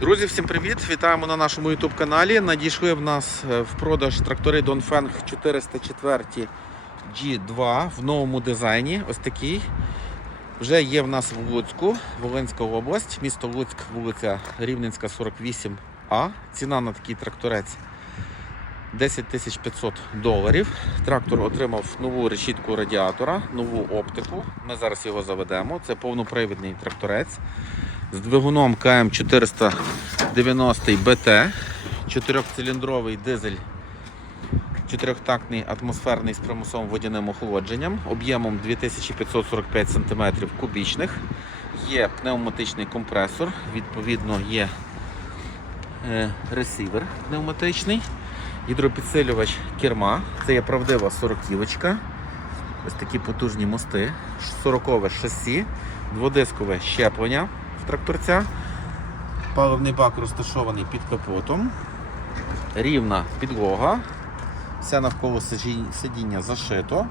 Друзі, всім привіт! Вітаємо на нашому YouTube каналі. Надійшли в нас е, в продаж трактори Dongfeng 404 G2 в новому дизайні. Ось такий. Вже є в нас в Луцьку, Волинська область, місто Луцьк, вулиця Рівненська, 48А. Ціна на такий тракторець 10 500 доларів. Трактор отримав нову решітку радіатора, нову оптику. Ми зараз його заведемо. Це повнопривідний тракторець з двигуном КМ 490 БТ, чотирьохциліндровий дизель, чотирьохтактний атмосферний з примусовим водяним охолодженням, об'ємом 2545 см кубічних. Є пневматичний компресор, відповідно, є е, ресивер пневматичний, гідропідсилювач керма. Це є правдива сороківочка. Ось такі потужні мости, 40 шасі, дводискове щеплення тракторця. Паливний бак розташований під капотом. Рівна підлога. Все навколо сидіння зашито.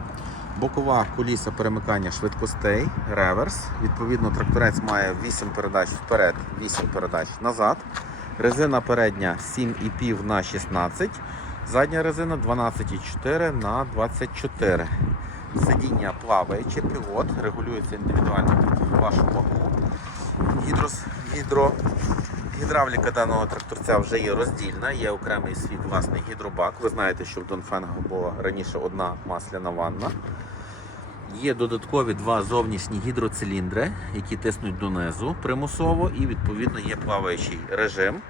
Бокова куліса перемикання швидкостей, реверс. Відповідно, тракторець має 8 передач вперед, 8 передач назад. Резина передня 7,5 на 16. Задня резина 12,4 на 24. Сидіння плаваюче, пілот, регулюється індивідуально під вашу вагу. Гідрос, гідро, гідравліка даного тракторця вже є роздільна, є окремий свій власний гідробак. Ви знаєте, що в Донфенгу була раніше одна масляна ванна. Є додаткові два зовнішні гідроциліндри, які тиснуть донизу примусово, і відповідно є плаваючий режим.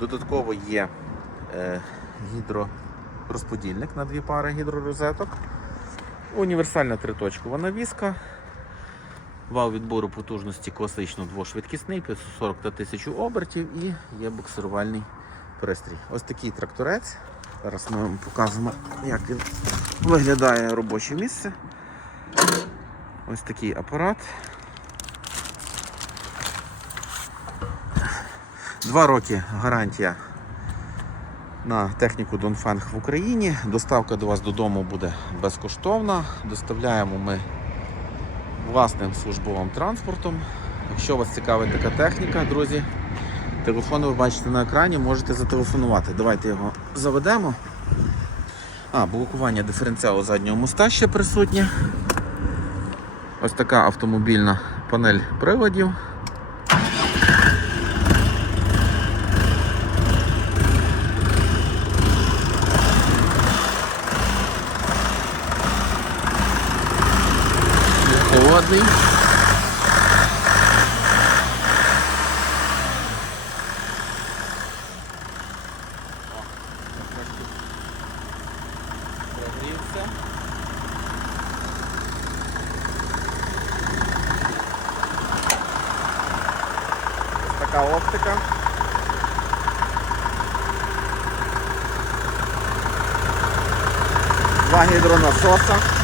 Додатково є е, гідророзподільник на дві пари гідророзеток. Універсальна триточкова навіска. Вал відбору потужності класично двошвидкісний, 540 та 1000 обертів і є буксирувальний пристрій. Ось такий тракторець. Зараз ми вам покажемо, як він виглядає робоче місце. Ось такий апарат. Два роки гарантія на техніку Донфенг в Україні. Доставка до вас додому буде безкоштовна. Доставляємо ми власним службовим транспортом. Якщо вас цікавить така техніка, друзі, телефон ви бачите на екрані, можете зателефонувати. Давайте його заведемо. А, блокування диференціалу заднього моста ще присутнє. Ось така автомобільна панель приладів. Ось така оптика. Два гідронасоса.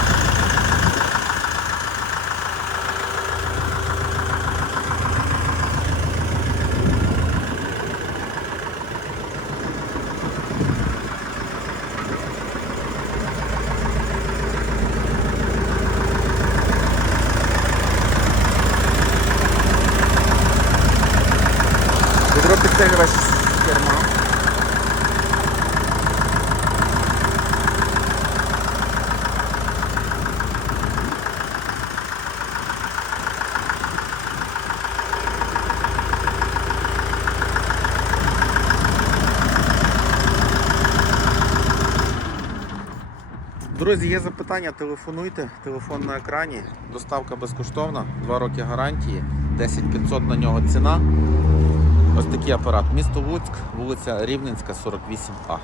Гідропідсилювач керма. Друзі, є запитання, телефонуйте, телефон на екрані, доставка безкоштовна, 2 роки гарантії, 10 500 на нього ціна. Ось такий апарат. Місто Луцьк, вулиця Рівненська, 48А.